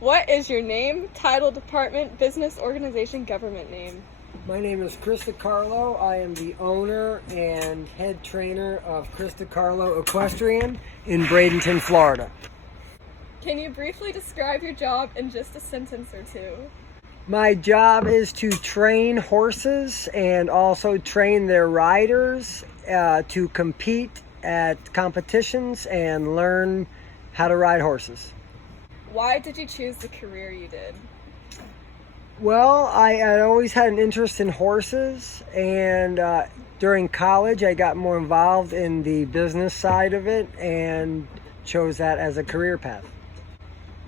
What is your name, title, department, business, organization, government name? My name is Chris DiCarlo. I am the owner and head trainer of Chris DiCarlo Equestrian in Bradenton, Florida. Can you briefly describe your job in just a sentence or two? My job is to train horses and also train their riders to compete at competitions and learn how to ride horses. Why did you choose the career you did? Well, I had always had an interest in horses, and during college I got more involved in the business side of it and chose that as a career path.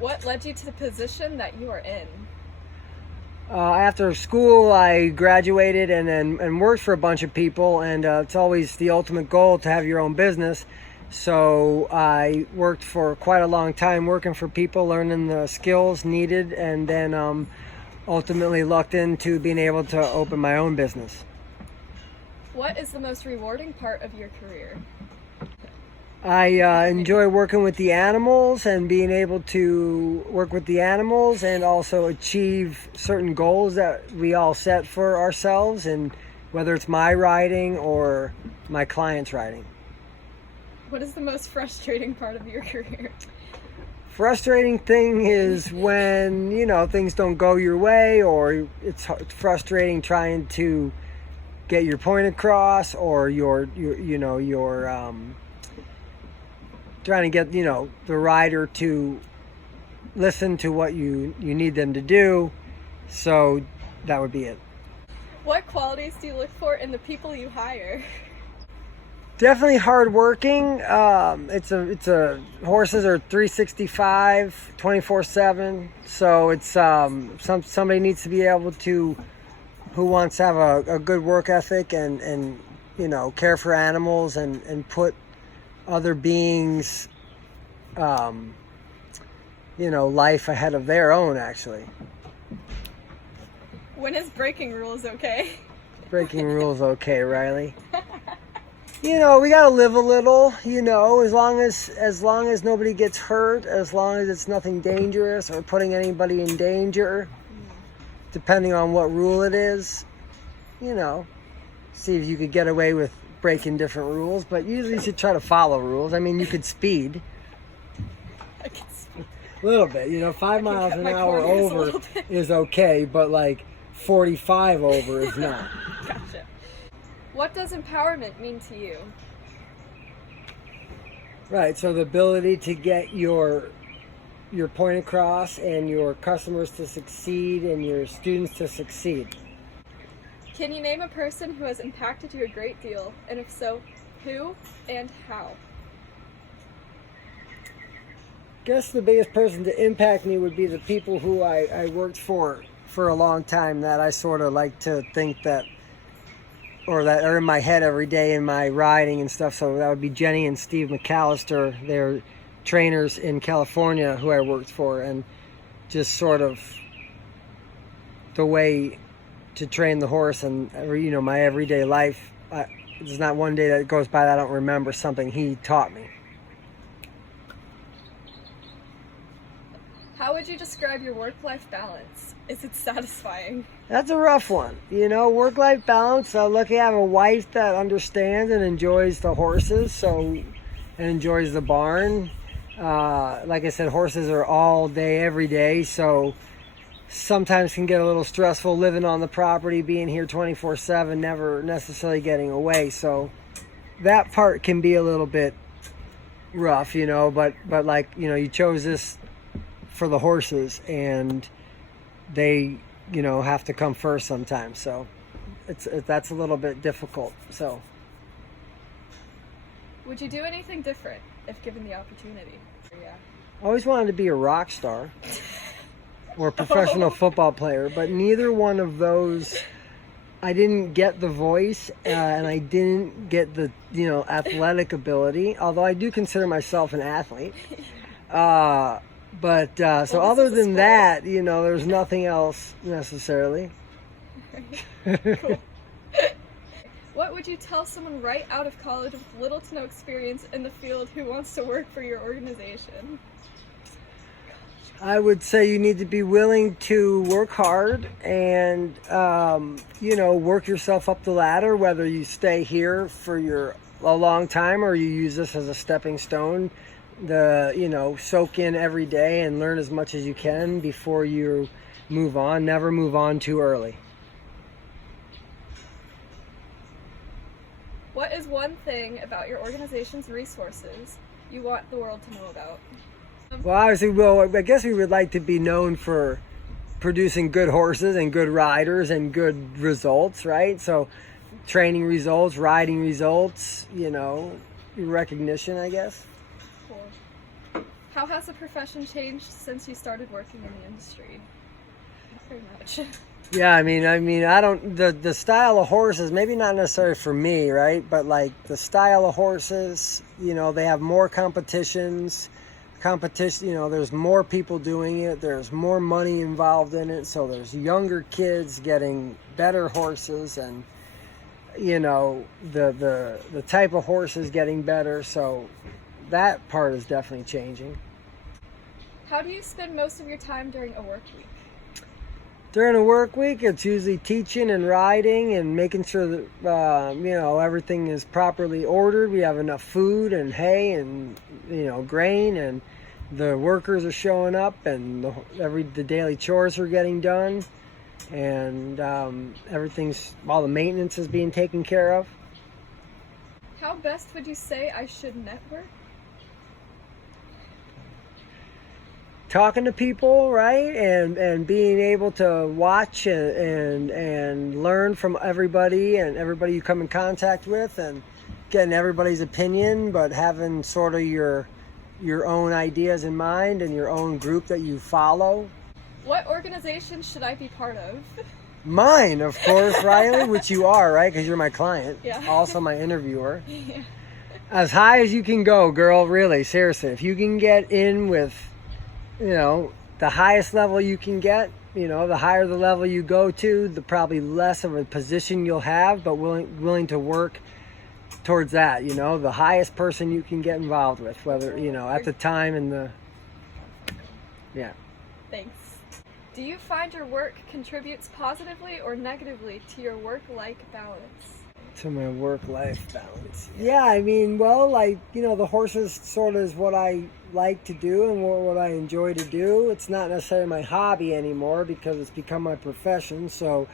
What led you to the position that you are in? After school, I graduated and worked for a bunch of people, and it's always the ultimate goal to have your own business. So I worked for quite a long time working for people, learning the skills needed, and then ultimately lucked into being able to open my own business. What is the most rewarding part of your career? I enjoy working with the animals and being able to work with the animals and also achieve certain goals that we all set for ourselves, and whether it's my riding or my client's riding. What is the most frustrating part of your career? Frustrating thing is when, things don't go your way, or it's frustrating trying to get your point across, or your trying to get, the rider to listen to what you need them to do. So that would be it. What qualities do you look for in the people you hire? Definitely hardworking. Horses are 365, 24/7. So it's somebody needs to be able to, who wants to have a good work ethic and care for animals and put other beings, life ahead of their own, actually. When is breaking rules okay? Breaking rules okay, Riley? We gotta live a little, as long as nobody gets hurt, as long as it's nothing dangerous or putting anybody in danger, depending on what rule it is, see if you could get away with breaking different rules, but usually you should try to follow rules. I mean, you could speed. I can speak. A little bit, 5 miles an hour corneas a over little bit. is okay, but like 45 over is not. Gotcha. What does empowerment mean to you? Right, so the ability to get your point across and your customers to succeed and your students to succeed. Can you name a person who has impacted you a great deal? And if so, who and how? Guess the biggest person to impact me would be the people who I worked for a long time, that I sort of like to think that are in my head every day in my riding and stuff. So that would be Jenny and Steve McAllister. They're trainers in California who I worked for, and just sort of the way to train the horse and my everyday life. There's not one day that goes by that I don't remember something he taught me. How would you describe your work-life balance? Is it satisfying? That's a rough one. Work-life balance. Lucky I have a wife that understands and enjoys the horses, and enjoys the barn. Like I said, horses are all day, every day, so sometimes can get a little stressful living on the property, being here 24/7, never necessarily getting away. So that part can be a little bit rough, but you chose this for the horses, and they, have to come first sometimes. So that's a little bit difficult. So Would you do anything different if given the opportunity? Yeah. I always wanted to be a rock star or a professional football player, but neither one of those. I didn't get the voice, and I didn't get the athletic ability, although I do consider myself an athlete. So other than that, there's nothing else necessarily. Cool. What would you tell someone right out of college with little to no experience in the field who wants to work for your organization? I would say you need to be willing to work hard and, work yourself up the ladder, whether you stay here for a long time or you use this as a stepping stone. Soak in every day and learn as much as you can before you move on. Never move on too early. What is one thing about your organization's resources you want the world to know about? Well, obviously, I guess we would like to be known for producing good horses and good riders and good results, right? So, training results, riding results, recognition, I guess. Cool. How has the profession changed since you started working in the industry? Not very much. Yeah, I mean, I don't, the style of horses, maybe not necessarily for me, right? But like the style of horses, they have more competition, there's more people doing it, there's more money involved in it, so there's younger kids getting better horses, and the type of horses getting better, so that part is definitely changing. How do you spend most of your time during a work week? During a work week, it's usually teaching and riding and making sure that, everything is properly ordered. We have enough food and hay and, grain, and the workers are showing up, and the daily chores are getting done, and all the maintenance is being taken care of. How best would you say I should network? Talking to people, right, and being able to watch and learn from everybody and everybody you come in contact with, and getting everybody's opinion, but having sort of your own ideas in mind and your own group that you follow. What organization should I be part of? Mine, of course, Riley, which you are, right, because you're my client, Yeah. also my interviewer. Yeah. As high as you can go, girl, really, seriously. If you can get in with the highest level you can get, the higher the level you go to, the probably less of a position you'll have, but willing to work towards that, the highest person you can get involved with, whether, at the time yeah. Thanks. Do you find your work contributes positively or negatively to your work-life balance? To my work-life balance. Yeah, I mean, the horses sort of is what I like to do and what I enjoy to do. It's not necessarily my hobby anymore because it's become my profession, so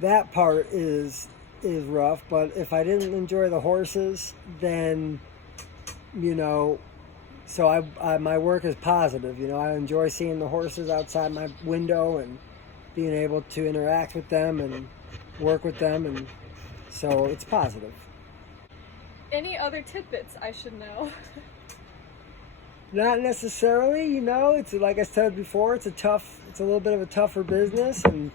that part is rough. But if I didn't enjoy the horses, then, so my work is positive. I enjoy seeing the horses outside my window and being able to interact with them and work with them, and so it's positive. Any other tidbits I should know? Not necessarily, it's like I said before, it's a little bit of a tougher business, and you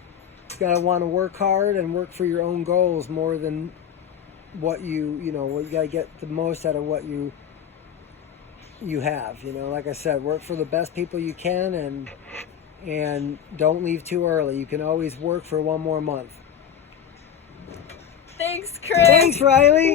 gotta want to work hard and work for your own goals more than what you gotta get the most out of what you have. Like I said, work for the best people you can, and don't leave too early. You can always work for one more month. Thanks, Chris. Thanks, Riley.